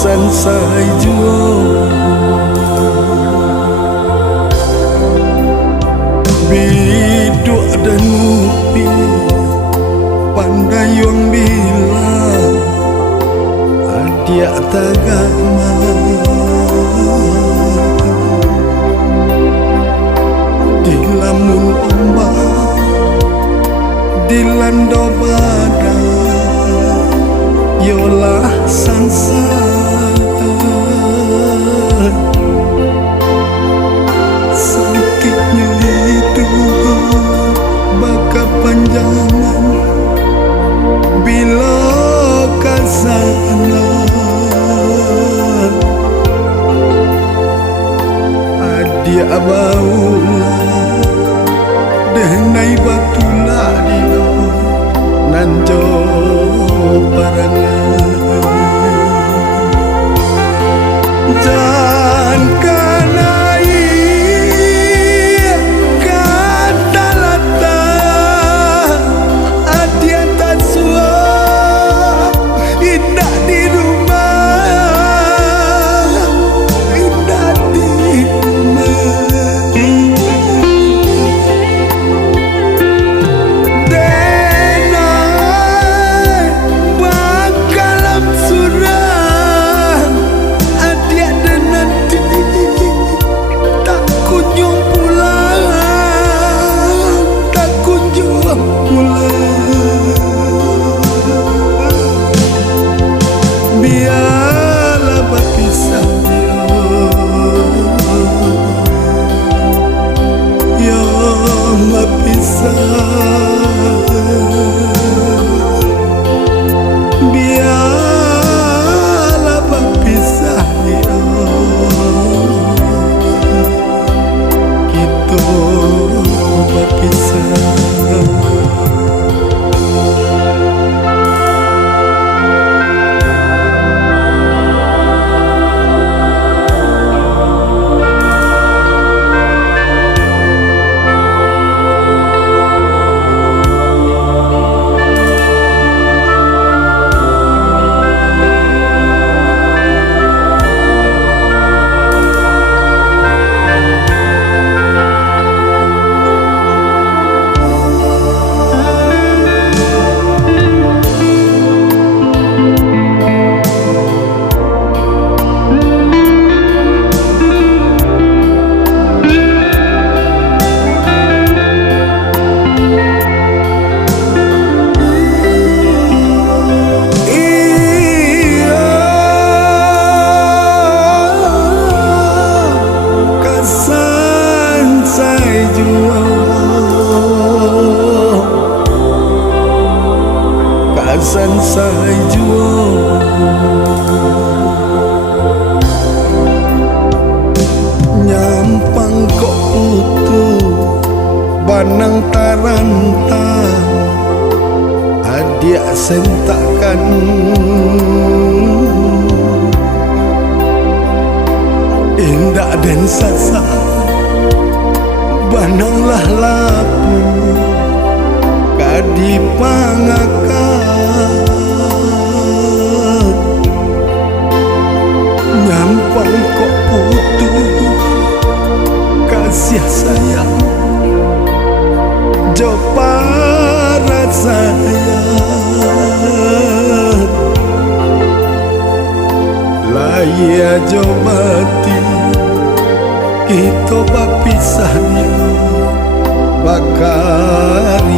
San sai juo biduk dan ngupi pandai yang bilang adia tagama di lamun ombak dilanda badai yolah sansa sakitnya hidup baka panjangan bila kasana adia abaula denai batula dio nanjo parangan dan kanai katalata adia tasua indah di rumah indah di rumah denai bakalam surah adia dan nanti tak kunjung pulang tak kunjung pulang biarlah berpisah ya berpisah biarlah berpisah kita berpisah. San sai juo nyampang kok utuh banang tarantang adia sentakan indah dan sasa bananglah lapu kadi pangakat nyampang kok putus kasih sayang jo para sayang jo mati kita bapisah di bakarilah